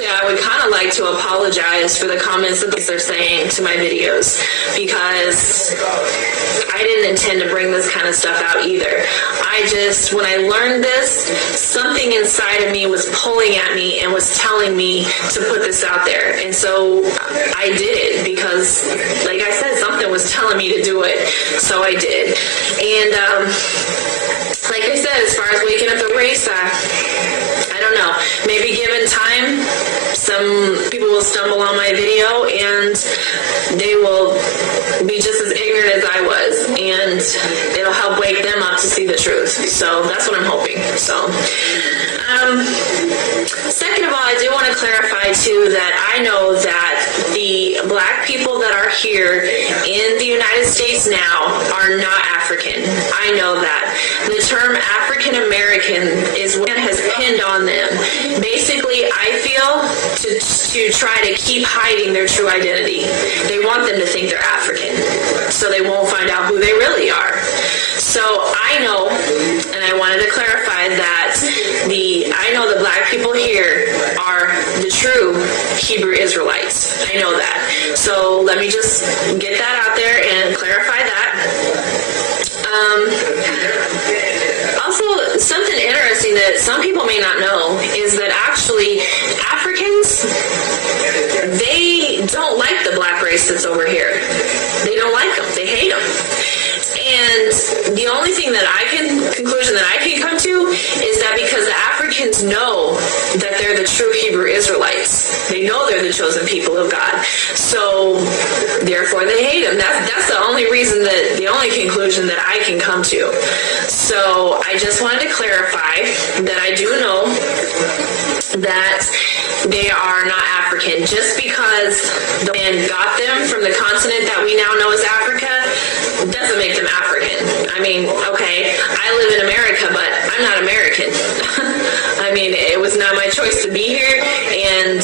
I would kind of like to apologize for the comments that they're saying to my videos, because I didn't intend to bring this kind of stuff out either. When I learned this, something inside of me was pulling at me and was telling me to put this out there. And so I did it because, like I said, something was telling me to do it. So I did. And like I said, as far as waking up the race, I don't know. Maybe given time, some people will stumble on my video and they will be just as ignorant as I was, and it'll help wake them up to see the truth. So that's what I'm hoping. So, second of all, I do want to clarify too that I know that the black people that are here in the United States now are not African. I know that. The term African American is what has pinned on them. Basically, I feel to try to keep hiding their true identity. They want them to think they're African, so they won't find out who they really are. So I know, and I wanted to clarify that I know the black people here are the true Hebrew Israelites. I know that. So let me just get that out there and clarify that. Also, something interesting that some people may not know is that actually Africans, they don't like the black race that's over here. They don't like them. They hate them. And the only thing conclusion that I can come to is that because the Africans know that they're the true Hebrew Israelites. They know they're the chosen people of God. So, therefore, they hate them. That's the only conclusion that I can come to. So, I just wanted to clarify that I do know that they are not African. Just because the man got them from the continent that we now know as Africa doesn't make them African. I mean, okay, I live in America, but I'm not American. I mean, it was not my choice to be here, and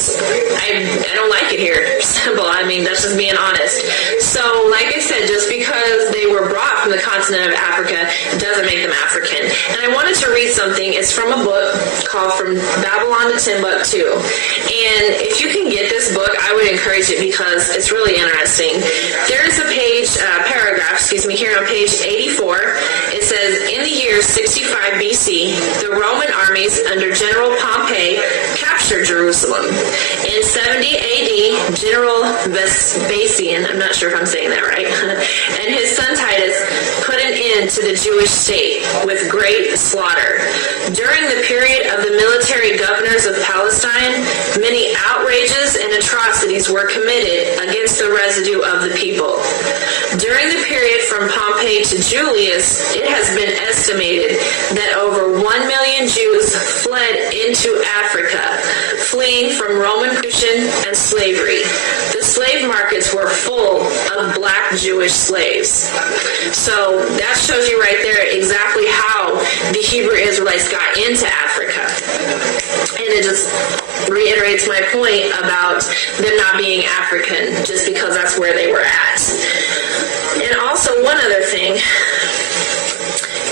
I don't like it here. Simple. I mean, that's just being honest. So, like I said, just because they were brought from the continent of Africa doesn't make them African. And I wanted to read something. It's from a book called From Babylon to Timbuktu. And if you can get this book, I would encourage it because it's really interesting. There's a paragraph, here on page 84. It says, in the year 65 BC, the Roman armies under General Pompey captured Jerusalem. In 70 AD, General Vespasian, I'm not sure if I'm saying that right, and his son Titus put an end to the Jewish state with great slaughter. During the period of the military governors of Palestine, many outrages and atrocities were committed against the residue of the people. During the period from Pompey to Julius, it has been estimated that over 1 million Jews fled into Africa, fleeing from Roman oppression and slavery. The slave markets were full of black Jewish slaves. So that shows you right there exactly how the Hebrew Israelites got into Africa. And it just reiterates my point about them not being African just because that's where they were at. And also one other thing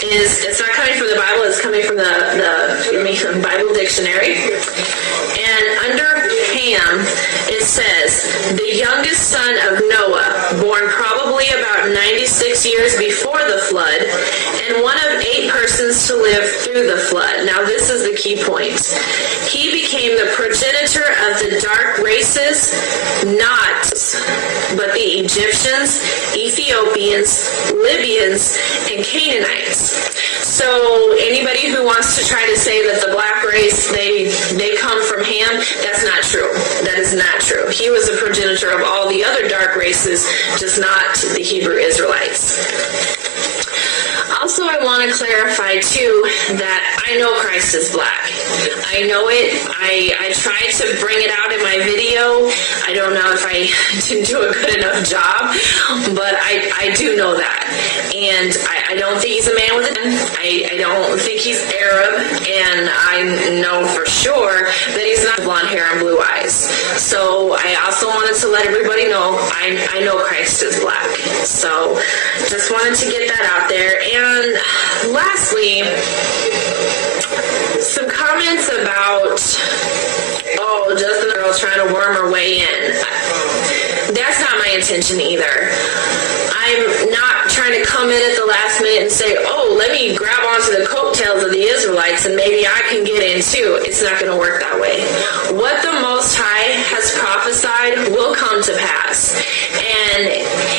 is, it's not coming from the Bible, it's coming from the Bible dictionary. And under Ham, it says, the youngest son of Noah, born probably about 96 years before the flood, and one of 8 persons to live through the flood. Now this is the key point. He became the progenitor of the dark races, not but the Egyptians, Ethiopians, Libyans, and Canaanites. So anybody who wants to try to say that the black race, they come from Ham, that's not true. That is not true. He was a progenitor of all the other dark races, just not the Hebrew Israelites. Also, I want to clarify, too, that I know Christ is black. I know it. I tried to bring it out in my video. I don't know if I didn't do a good enough job, but I do know that. And I don't think he's a man with a gun. I don't think he's Arab, and I know for sure that he's not blonde hair and blue eyes. So I also wanted to let everybody know I know Christ is black. So just wanted to get that out there. And lastly, some comments about, just girl's trying to worm her way in. That's not my intention either. I'm not trying to come in at the last minute and say, oh, let me grab onto the coattails of the Israelites and maybe I can get in too. It's not going to work that way. What the Most High has prophesied will come to pass. And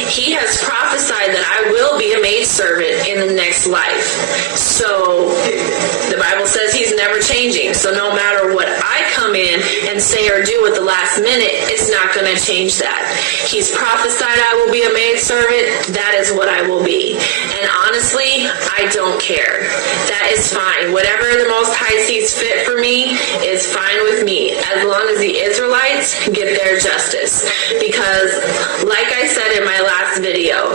he has prophesied that I will be a maidservant in the next life. So the Bible says he's never changing. So no matter what I come in and say or do at the last minute, it's not going to change that. He's prophesied I will be a maidservant. That is what I will be. And honestly, I don't care. That is fine. Whatever the Most High sees fit for me is fine with me, as long as the Israelites get their justice. Because, like I said in my last video,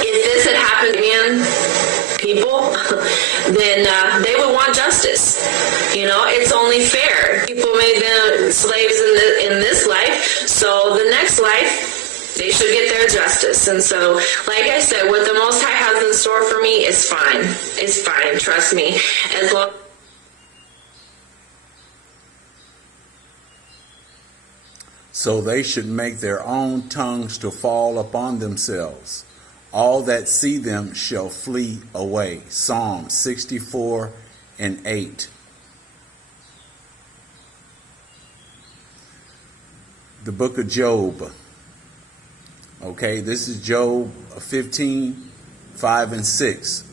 if this had happened again, people, then they would want justice. You know, it's only fair. People made them slaves in this life, so the next life, they should get their justice. And so, like I said, what the Most High has in store for me is fine. It's fine, trust me. As long So they should make their own tongues to fall upon themselves. All that see them shall flee away. Psalm 64:8. The book of Job. Okay, this is Job 15:5 and 6.